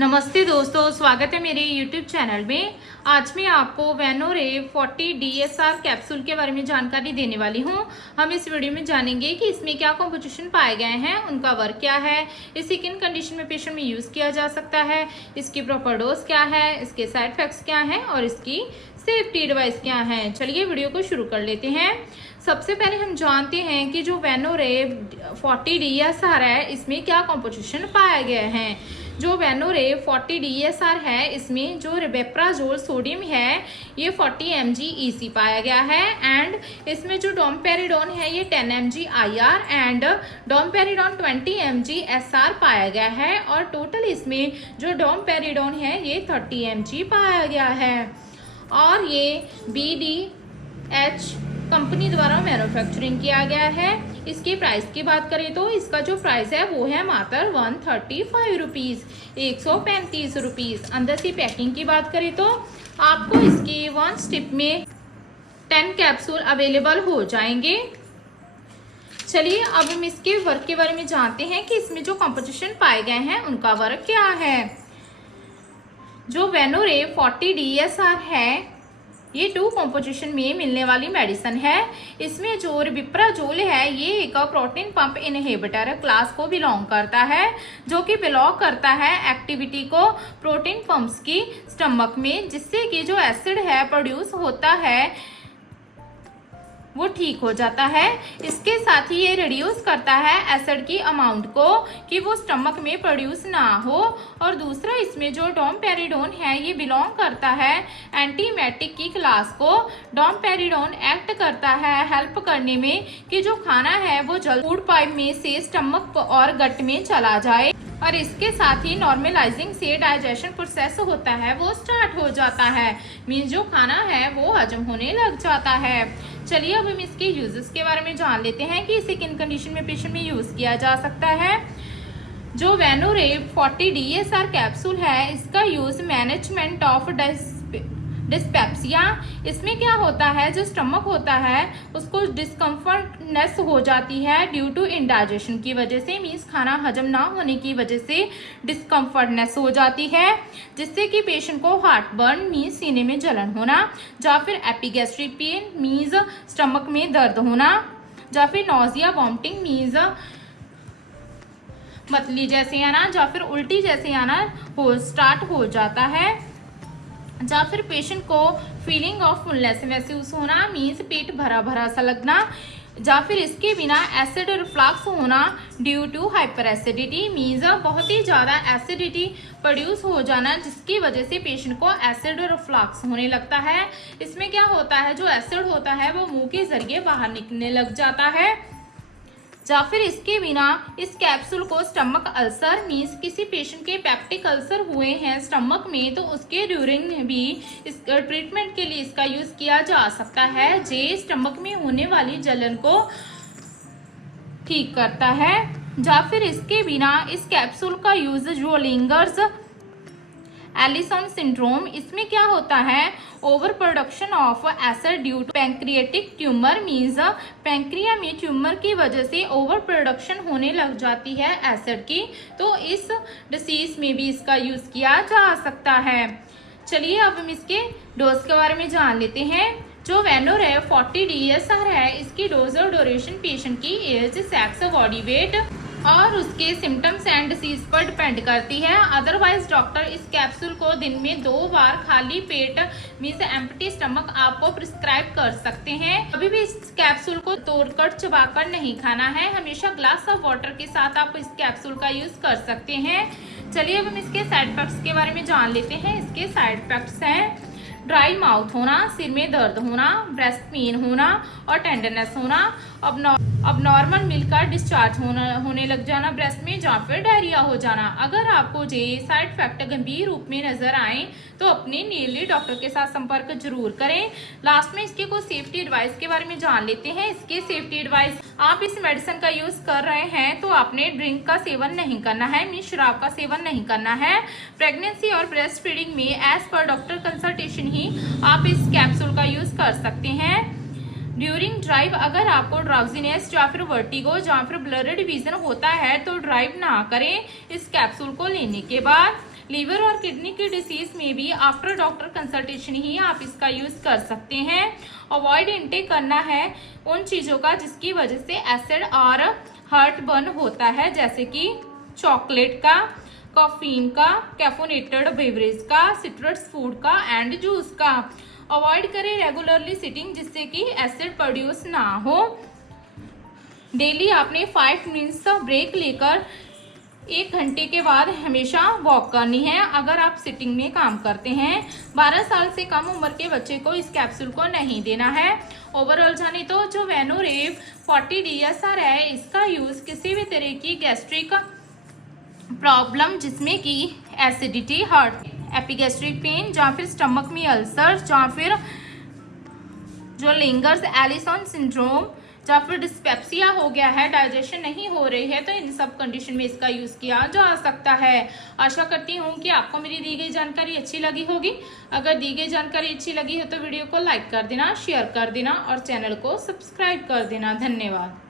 नमस्ते दोस्तों, स्वागत है मेरे YouTube चैनल में। आज मैं आपको वेनोरेव 40 DSR कैप्सूल के बारे में जानकारी देने वाली हूं। हम इस वीडियो में जानेंगे कि इसमें क्या कॉम्पोजिशन पाए गए हैं, उनका वर्क क्या है, इसे किन कंडीशन में पेशेंट में यूज किया जा सकता है, इसकी प्रॉपर डोज क्या है, इसके साइड इफेक्ट्स क्या हैं और इसकी सेफ्टी एडवाइस क्या है। चलिए वीडियो को शुरू कर लेते हैं। सबसे पहले हम जानते हैं कि जो वेनोरेव 40 DSR है, इसमें क्या कॉम्पोजिशन पाया गया है। जो वेनोरेव 40 DSR है, इसमें जो रिबेप्राजोल सोडियम है ये 40 mg EC पाया गया है एंड इसमें जो डोमपेरिडोन है ये 10 mg IR and domperidone 20 mg SR पाया गया है और टोटल इसमें जो डोमपेरिडोन है ये 30 mg पाया गया है और ये BDH कंपनी द्वारा मैन्युफैक्चरिंग किया गया है। इसकी प्राइस की बात करें तो इसका जो प्राइस है वो है मात्र 135 रुपीज़, 135 रुपीज़। अंदर से पैकिंग की बात करें तो आपको इसकी 1 स्टिप में 10 कैप्सूल अवेलेबल हो जाएंगे। चलिए अब हम इसके वर्क के बारे में जानते हैं कि इसमें जो कॉम्पोजिशन पाए गए हैं उनका वर्क क्या है। जो वेनोरेव 40 DSR है ये 2 कॉम्पोजिशन में मिलने वाली मेडिसिन है। इसमें जो रिबिप्राजोल है ये एक प्रोटीन पंप इनहिबिटर क्लास को बिलोंग करता है, जो कि बिलोंग करता है एक्टिविटी को प्रोटीन पंप्स की स्टमक में, जिससे कि जो एसिड है प्रोड्यूस होता है वो ठीक हो जाता है। इसके साथ ही ये रिड्यूस करता है एसिड की अमाउंट को कि वो स्टमक में प्रोड्यूस ना हो। और दूसरा इसमें जो डोमपेरिडोन है ये बिलोंग करता है एंटीमेटिक की क्लास को। डोमपेरिडोन एक्ट करता है हेल्प करने में कि जो खाना है वो जल्द फूड पाइप में से स्टमक और गट में चला जाए और इसके साथ ही नॉर्मलाइजिंग से डाइजेशन प्रोसेस होता है वो स्टार्ट हो जाता है, मीन्स जो खाना है वो हजम होने लग जाता है। चलिए अब हम इसके यूजेस के बारे में जान लेते हैं कि इसे किन कंडीशन में पेशेंट में यूज किया जा सकता है। जो वेनोरेव 40 DSR कैप्सूल है इसका यूज मैनेजमेंट ऑफ डिस्पेप्सिया। इसमें क्या होता है, जो स्टमक होता है उसको डिस्कम्फर्टनेस हो जाती है ड्यू टू इंडाइजेशन की वजह से, मीन्स खाना हजम ना होने की वजह से डिस्कम्फर्टनेस हो जाती है, जिससे कि पेशेंट को हार्ट बर्न मीन्स सीने में जलन होना, या फिर एपिगैस्ट्रिक पेन मीन्स स्टमक में दर्द होना, या फिर नोजिया वॉमिटिंग मीन्स मतली जैसे आना, या फिर उल्टी जैसे आना हो स्टार्ट हो जाता है, या फिर पेशेंट को फीलिंग ऑफ फुलनेस महसूस होना मीन्स पेट भरा भरा सा लगना, या फिर इसके बिना एसिड रिफ्लक्स होना due to hyperacidity means बहुत ही ज़्यादा एसिडिटी प्रोड्यूस हो जाना, जिसकी वजह से पेशेंट को एसिड रिफ्लक्स होने लगता है। इसमें क्या होता है, जो एसिड होता है वो मुंह के जरिए बाहर निकलने लग जाता है। या फिर इसके बिना इस कैप्सूल को स्टमक अल्सर मीन्स किसी पेशेंट के पेप्टिक अल्सर हुए हैं स्टमक में तो उसके ड्यूरिंग भी इस ट्रीटमेंट के लिए इसका यूज किया जा सकता है, जे स्टमक में होने वाली जलन को ठीक करता है। या फिर इसके बिना इस कैप्सूल का यूज जो लिंगर्स एलिसन सिंड्रोम, इसमें क्या होता है, overproduction of acid due to pancreatic tumour means pancreas में ट्यूमर की वजह से ओवर प्रोडक्शन होने लग जाती है एसिड की, तो इस डिसीज में भी इसका यूज किया जा सकता है। चलिए अब हम इसके डोज के बारे में जान लेते हैं। जो वेनोरेव 40 DSR है इसकी डोज और ड्यूरेशन पेशेंट की एज, सेक्स, बॉडी वेट और उसके सिम्टम्स एंड डिसीज पर डिपेंड करती है। अदरवाइज डॉक्टर इस कैप्सूल को दिन में 2 बार खाली पेट मीन्स एम्प्टी स्टमक आपको प्रिस्क्राइब कर सकते हैं। कभी भी इस कैप्सूल को तोड़कर चबाकर नहीं खाना है, हमेशा ग्लास ऑफ वाटर के साथ आप इस कैप्सूल का यूज कर सकते हैं। चलिए अब हम इसके साइड इफेक्ट्स के बारे में जान लेते हैं। इसके साइड इफेक्ट्स हैं ड्राई माउथ होना, सिर में दर्द होना, ब्रेस्ट पेन होना और टेंडरनेस होना, अब नॉर्मल मिल्क का डिस्चार्ज होने लग जाना ब्रेस्ट में, या फिर डायरिया हो जाना। अगर आपको ये साइड इफेक्ट गंभीर रूप में नजर आए तो अपने नियरली डॉक्टर के साथ संपर्क जरूर करें। लास्ट में इसके कुछ सेफ्टी एडवाइस के बारे में जान लेते हैं। इसके सेफ्टी एडवाइस, आप इस मेडिसिन का यूज कर रहे हैं तो आपने ड्रिंक का सेवन नहीं करना है, मीन्स शराब का सेवन नहीं करना है। प्रेगनेंसी और ब्रेस्ट फीडिंग में एज पर डॉक्टर कंसल्टेशन ही आप इस कैप्सूल का यूज कर सकते हैं। ड्यूरिंग ड्राइव अगर आपको ड्राउजीनेस या फिर वर्टिगो या फिर ब्लर्ड विजन होता है तो ड्राइव ना करें इस कैप्सूल को लेने के बाद। लीवर और किडनी की डिसीज में भी आफ्टर डॉक्टर कंसल्टेशन ही आप इसका यूज कर सकते हैं। अवॉइड इंटेक करना है उन चीजों का जिसकी वजह से एसिड और हार्ट बर्न होता है, जैसे कि चॉकलेट का, कॉफीन का, कैफोनेटेड बेवरेज का, सिट्रस फूड का एंड जूस का। अवॉइड करें रेगुलरली सिटिंग जिससे कि एसिड प्रोड्यूस ना हो। डेली आपने 5 मिनट्स ब्रेक लेकर 1 घंटे के बाद हमेशा वॉक करनी है अगर आप सिटिंग में काम करते हैं। 12 साल से कम उम्र के बच्चे को इस कैप्सूल को नहीं देना है। ओवरऑल जाने तो जो वेनोरेव 40 DSR है, इसका यूज किसी भी तरह की गैस्ट्रिक प्रॉब्लम जिसमें कि एसिडिटी, हार्ट, एपिगैस्ट्रिक पेन या फिर स्टमक में अल्सर या फिर जो लिंगर्स एलिसन सिंड्रोम या फिर डिस्पेप्सिया हो गया है, डाइजेशन नहीं हो रही है, तो इन सब कंडीशन में इसका यूज किया जा सकता है। आशा करती हूँ कि आपको मेरी दी गई जानकारी अच्छी लगी होगी। अगर दी गई जानकारी अच्छी लगी हो तो वीडियो को लाइक कर देना, शेयर कर देना और चैनल को सब्सक्राइब कर देना। धन्यवाद।